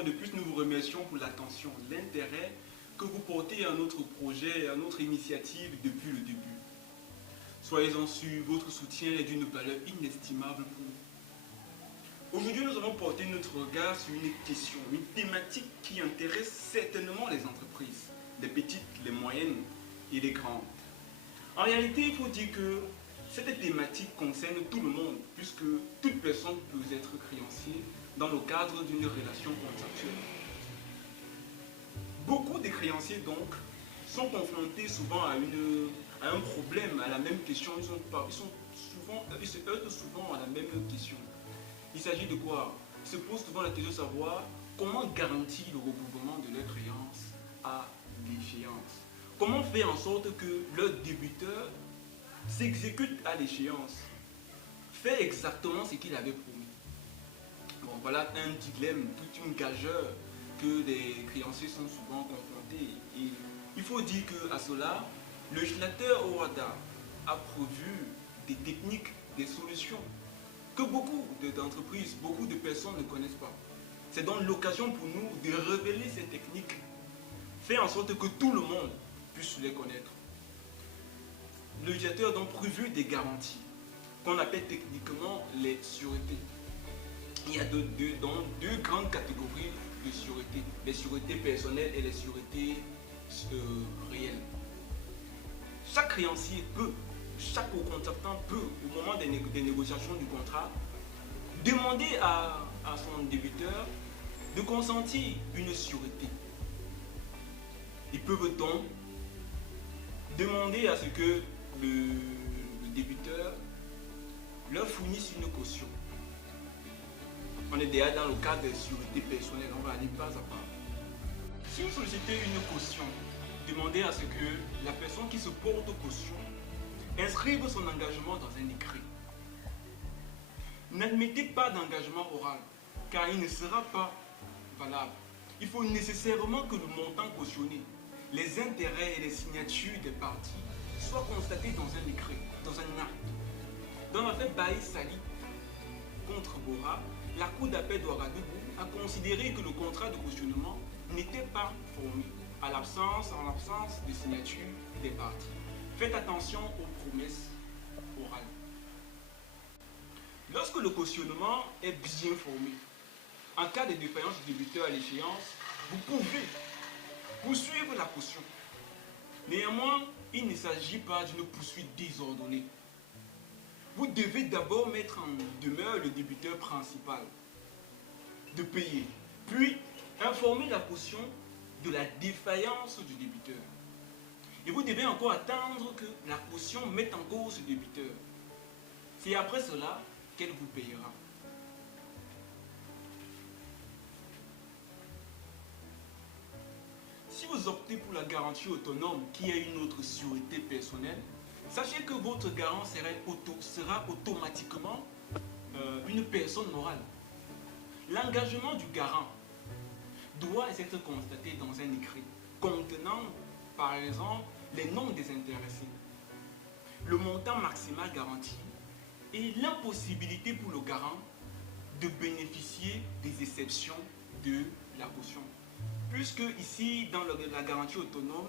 fois de plus, nous vous remercions pour l'attention, l'intérêt que vous portez à notre projet, à notre initiative depuis le début. Soyez-en sûrs, votre soutien est d'une valeur inestimable pour nous. Aujourd'hui, nous allons porter notre regard sur une question, une thématique qui intéresse certainement les entreprises, les petites, les moyennes et les grandes. En réalité, il faut dire que cette thématique concerne tout le monde, puisque toute personne peut être créancier dans le cadre d'une relation contractuelle. Beaucoup de créanciers, donc, sont confrontés souvent à un problème, à la même question. Ils se heurtent souvent à la même question. Il s'agit de quoi? Ils se posent souvent la question de savoir comment garantir le recouvrement de leurs créances à l'échéance. Comment faire en sorte que leur débiteur s'exécute à l'échéance, fait exactement ce qu'il avait promis. Bon, voilà un dilemme, toute une gageure que les créanciers sont souvent confrontés. Et il faut dire qu'à cela, le législateur OHADA a prévu des techniques, des solutions que beaucoup d'entreprises, beaucoup de personnes ne connaissent pas. C'est donc l'occasion pour nous de révéler ces techniques, faire en sorte que tout le monde puisse les connaître. Le législateur a donc prévu des garanties qu'on appelle techniquement les sûretés. Il y a deux grandes catégories de sûretés, les sûretés personnelles et les sûretés réelles. Chaque créancier peut, chaque contractant peut, au moment des négociations du contrat, demander à son débiteur de consentir une sûreté. Ils peuvent donc demander à ce que le débiteur leur fournisse une caution. On est déjà dans le cadre des sûretés personnelles, on va aller pas à pas. Si vous sollicitez une caution, demandez à ce que la personne qui se porte caution inscrive son engagement dans un écrit. N'admettez pas d'engagement oral, car il ne sera pas valable. Il faut nécessairement que le montant cautionné, les intérêts et les signatures des parties soient constatés dans un écrit, dans un acte. Dans l'affaire Baï Sali contre Bora, la Cour d'appel d'Ouagadougou a considéré que le contrat de cautionnement n'était pas formé en l'absence de signature des parties. Faites attention aux promesses orales. Lorsque le cautionnement est bien formé, en cas de défaillance du débiteur à l'échéance, vous pouvez poursuivre la caution. Néanmoins, il ne s'agit pas d'une poursuite désordonnée. Vous devez d'abord mettre en demeure le débiteur principal de payer, puis informer la caution de la défaillance du débiteur. Et vous devez encore attendre que la caution mette en cause ce débiteur. C'est après cela qu'elle vous payera. Si vous optez pour la garantie autonome, qui est une autre sûreté personnelle, sachez que votre garant sera automatiquement une personne morale. L'engagement du garant doit être constaté dans un écrit contenant, par exemple, les noms des intéressés, le montant maximal garanti et l'impossibilité pour le garant de bénéficier des exceptions de la caution. Puisque ici, dans la garantie autonome,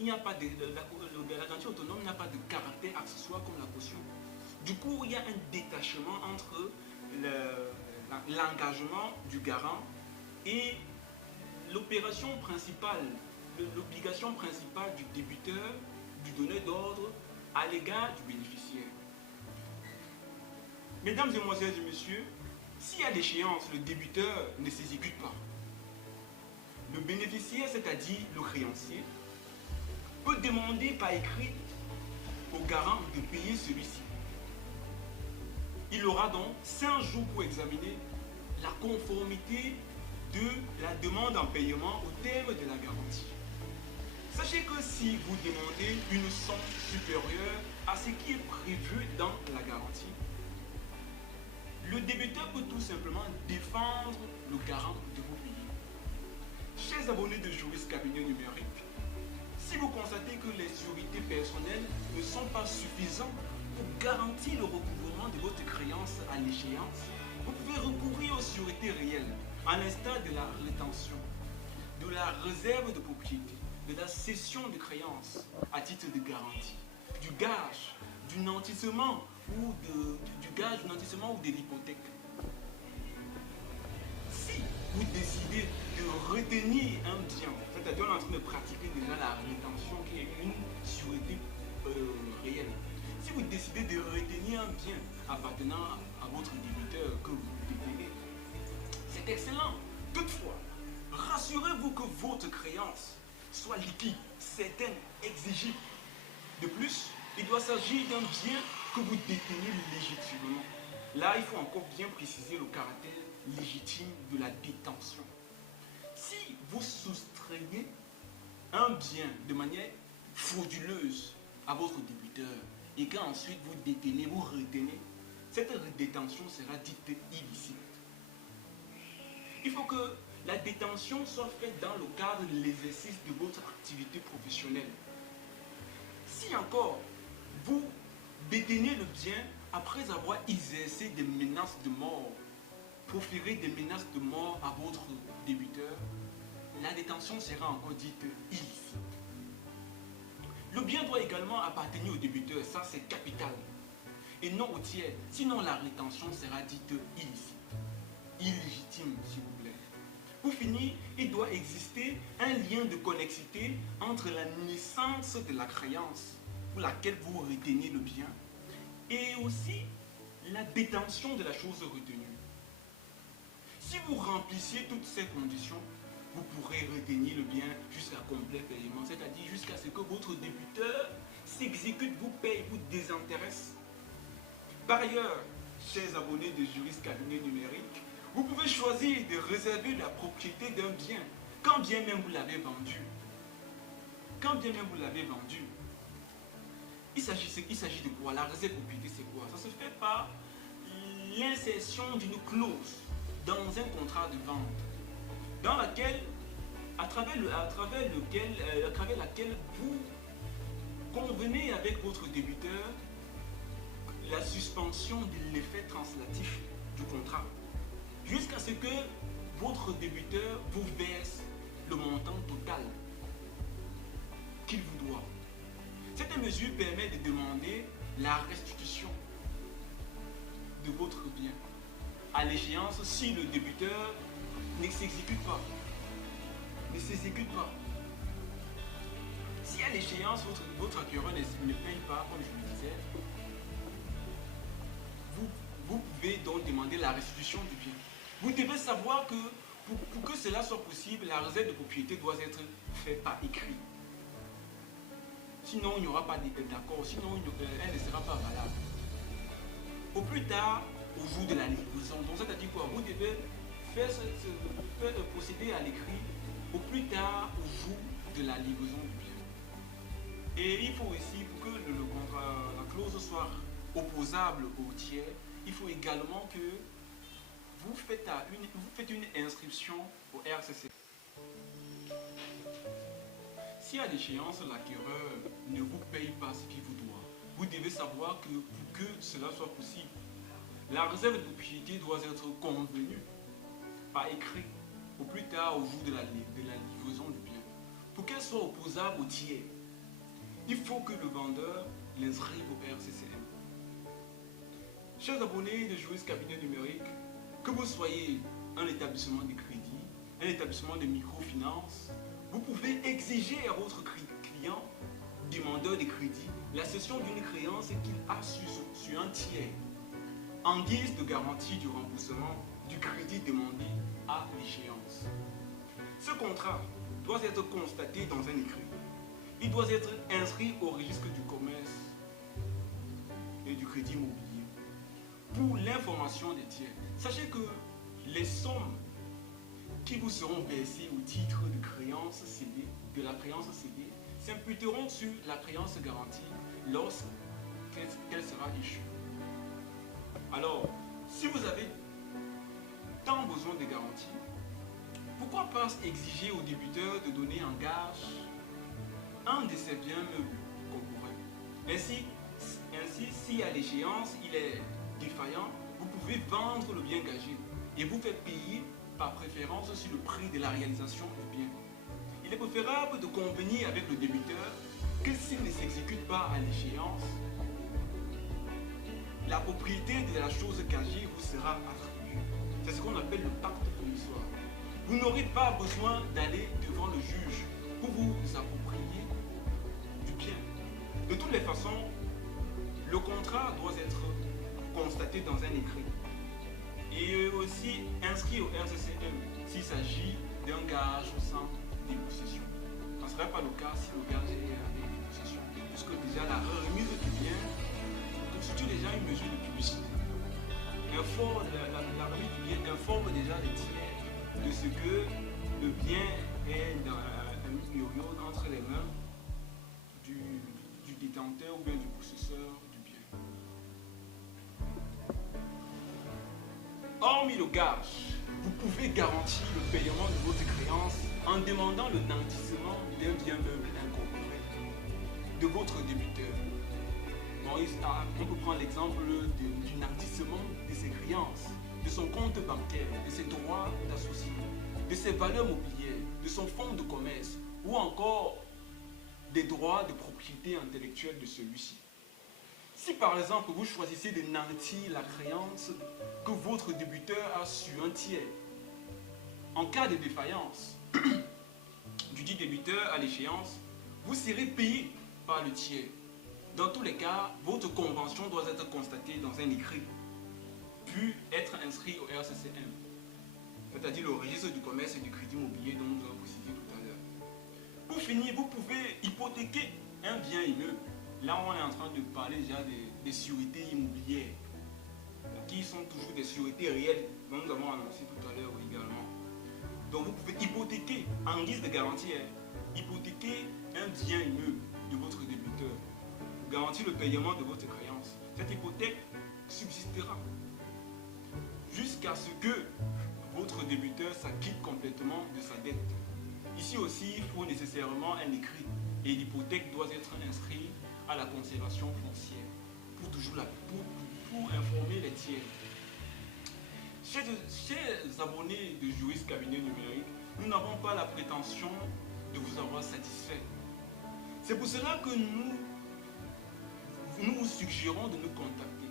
la garantie autonome n'a pas de caractère accessoire comme la caution. Du coup, il y a un détachement entre l'engagement du garant et l'opération principale, l'obligation principale du débiteur, du donneur d'ordre à l'égard du bénéficiaire. Mesdames, Mesdemoiselles et Messieurs, si à l'échéance le débiteur ne s'exécute pas, le bénéficiaire, c'est-à-dire le créancier, peut demander par écrit au garant de payer celui-ci. Il aura donc 5 jours pour examiner la conformité de la demande en paiement au terme de la garantie. Sachez que si vous demandez une somme supérieure à ce qui est prévu dans la garantie, le débiteur peut tout simplement défendre le garant de vous payer. Chers abonnés de Juris Cabinet Numérique, si vous constatez que les sûretés personnelles ne sont pas suffisantes pour garantir le recouvrement de votre créance à l'échéance, vous pouvez recourir aux sûretés réelles. à l'instar de la rétention, de la réserve de propriété, de la cession de créances à titre de garantie, du gage, du nantissement du gage, du nantissement ou de l'hypothèque. Si vous décidez de retenir un bien, c'est-à-dire on est en train de pratiquer déjà la rétention qui est une sûreté réelle. Si vous décidez de retenir un bien appartenant à votre débiteur que vous détenez, c'est excellent. Toutefois, rassurez-vous que votre créance soit liquide, certaine, exigible. De plus, il doit s'agir d'un bien que vous détenez légitimement. Là, il faut encore bien préciser le caractère légitime de la détention. Si vous soustrayez un bien de manière frauduleuse à votre débiteur et qu'ensuite vous détenez, vous retenez, cette détention sera dite illicite. Il faut que la détention soit faite dans le cadre de l'exercice de votre activité professionnelle. Si encore vous détenez le bien après avoir exercé des menaces de mort, proféré des menaces de mort à votre débiteur, la détention sera encore dite illicite. Le bien doit également appartenir au débiteur, ça c'est capital, et non au tiers, sinon la rétention sera dite illicite, illégitime s'il vous plaît. Pour finir, il doit exister un lien de connexité entre la naissance de la créance pour laquelle vous retenez le bien et aussi la détention de la chose retenue. Si vous remplissiez toutes ces conditions, vous pourrez retenir le bien jusqu'à complet paiement, c'est-à-dire jusqu'à ce que votre débiteur s'exécute, vous paye, vous désintéresse. Par ailleurs, chers abonnés de Juris Cabinet Numérique, vous pouvez choisir de réserver la propriété d'un bien, quand bien même vous l'avez vendu. Quand bien même vous l'avez vendu. Il s'agit de quoi? La réserve de propriété, c'est quoi? Ça se fait par l'insertion d'une clause dans un contrat de vente, dans laquelle, à travers laquelle vous convenez avec votre débiteur la suspension de l'effet translatif du contrat, jusqu'à ce que votre débiteur vous verse le montant total qu'il vous doit. Cette mesure permet de demander la restitution de votre bien à l'échéance si le débiteur ne s'exécute pas. Si à l'échéance votre acquéreur ne paye pas, comme je le disais, vous pouvez donc demander la restitution du bien. Vous devez savoir que pour que cela soit possible, la réserve de propriété doit être faite par écrit. Sinon, il n'y aura pas d'accord, sinon elle ne sera pas valable. Au plus tard, au jour de la livraison. Donc, c'est-à-dire quoi? Vous devez faire procéder à l'écrit au plus tard au jour de la livraison du bien. Et il faut aussi, pour que la clause soit opposable au tiers, il faut également que vous faites une inscription au RCC. Si à l'échéance, l'acquéreur ne vous paye pas ce qu'il vous doit, vous devez savoir que pour que cela soit possible, la réserve de propriété doit être convenue par écrit au plus tard au jour de la livraison du bien. Pour qu'elle soit opposable au tiers, il faut que le vendeur l'inscrive au RCCM. Chers abonnés de Juris Cabinet Numérique, que vous soyez un établissement de crédit, un établissement de microfinance, vous pouvez exiger à votre client, demandeur de crédit, la cession d'une créance qu'il a sur un tiers, en guise de garantie du remboursement du crédit demandé à l'échéance. Ce contrat doit être constaté dans un écrit. Il doit être inscrit au registre du commerce et du crédit immobilier. Pour l'information des tiers, sachez que les sommes qui vous seront versées au titre de créance cédée, de la créance cédée, s'imputeront sur la créance garantie lorsqu'elle sera échue. Alors, si vous avez tant besoin de garantie, pourquoi pas exiger au débiteur de donner en gage un de ses biens meubles concourants? Ainsi, si à l'échéance il est défaillant, vous pouvez vendre le bien gagé et vous faire payer par préférence sur le prix de la réalisation du bien. Il est préférable de convenir avec le débiteur que s'il ne s'exécute pas à l'échéance, la propriété de la chose cagée vous sera attribuée. C'est ce qu'on appelle le pacte provisoire. Vous n'aurez pas besoin d'aller devant le juge pour vous approprier du bien. De toutes les façons, le contrat doit être constaté dans un écrit et aussi inscrit au RCCM s'il s'agit d'un gage sans dépossession. Ce ne serait pas le cas si le gage est avec dépossession, puisque déjà la remise du bien constitue déjà une mesure de publicité. La remise du bien informe déjà les tiers de ce que le bien est dans un période entre les mains du détenteur ou bien du possesseur du bien. Hormis le gage, vous pouvez garantir le paiement de votre créance en demandant le nantissement d'un bien meuble incorporé de votre débiteur. On peut prendre l'exemple du nantissement de ses créances, de son compte bancaire, de ses droits d'associé, de ses valeurs mobilières, de son fonds de commerce ou encore des droits de propriété intellectuelle de celui-ci. Si par exemple vous choisissez de nantir la créance que votre débiteur a sur un tiers, en cas de défaillance du dit débiteur à l'échéance, vous serez payé par le tiers. Dans tous les cas, votre convention doit être constatée dans un écrit, puis être inscrit au RCCM, c'est-à-dire le registre du commerce et du crédit immobilier dont nous avons précisé tout à l'heure. Pour finir, vous pouvez hypothéquer un bien immeuble. Là, on est en train de parler déjà des sûretés immobilières, qui sont toujours des sûretés réelles, dont nous avons annoncé tout à l'heure également. Donc, vous pouvez hypothéquer, en guise de garantie, hypothéquer un bien immeuble de votre débiteur, pour garantir le paiement de votre créance. Cette hypothèque subsistera jusqu'à ce que votre débiteur s'acquitte complètement de sa dette. Ici aussi, il faut nécessairement un écrit et l'hypothèque doit être inscrite à la conservation foncière pour toujours pour informer les tiers. Chers abonnés de Juris Cabinet Numérique, nous n'avons pas la prétention de vous avoir satisfait. C'est pour cela que nous vous suggérons de nous contacter.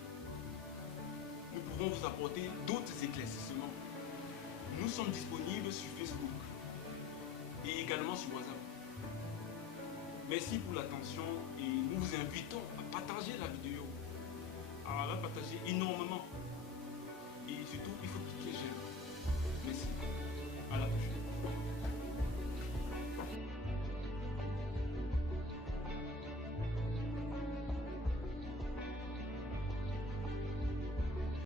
Nous pouvons vous apporter d'autres éclaircissements. Nous sommes disponibles sur Facebook et également sur WhatsApp. Merci pour l'attention et nous vous invitons à partager la vidéo, à la partager énormément.